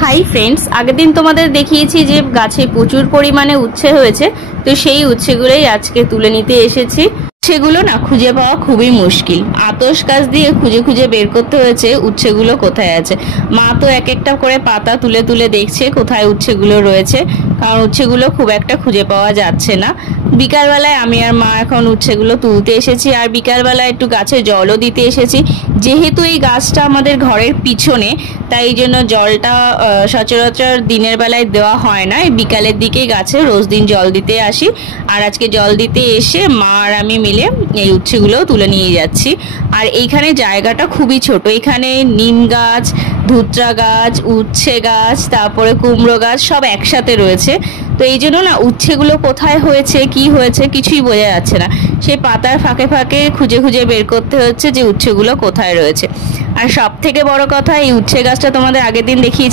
Hi friends आगे दिन तुम्हारे देखिएছি যে গাছে প্রচুর পরিমাণে উচ্ছে হয়েছে তো সেই উচ্ছেগুলোই আজকে তুলে নিতে এসেছি। উচ্ছেগুলো না খুঁজে পাওয়া খুবই মুশকিল, আতশ কাজ দিয়ে খুঁজে খুঁজে বের করতে হয়েছে উচ্ছেগুলো কোথায় আছে। মা তো এক একটা করে পাতা তুলে তুলে দেখছে কোথায় উচ্ছেগুলো রয়েছে, কারণ উচ্ছেগুলো খুব একটা খুঁজে পাওয়া যাচ্ছে না। বিকালবেলায় আমি আর মা এখন উচ্ছেগুলো তুলতে এসেছি, আর বিকালবেলায় একটু গাছে জলও দিতে এসেছি। যেহেতু এই গাছটা আমাদের ঘরের পিছনে, তাই এই জন্য জলটা সচরাচর দিনের বেলায় দেওয়া হয় না, বিকালের দিকে গাছে রোজ দিন জল দিতে আসি। আর আজকে জল দিতে এসে মা আর আমি মিলে এই উচ্ছেগুলো তুলে নিয়ে যাচ্ছি। আর এইখানে জায়গাটা খুবই ছোট, এখানে নিম গাছ, ধুত্রা গাছ, উচ্ছে গাছ, তারপরে কুমড়ো গাছ সব একসাথে রয়েছে। তো এই জন্য না উচ্ছেগুলো কোথায় হয়েছে কি হয়েছে কিছুই বোঝা যাচ্ছে না, সেই পাতার ফাঁকে ফাঁকে খুঁজে খুঁজে বের করতে হচ্ছে যে উচ্ছেগুলো কোথায় রয়েছে। আর সব থেকে বড় কথা, এই উচ্ছে গাছটা তোমাদের আগের দিন দেখিয়েছি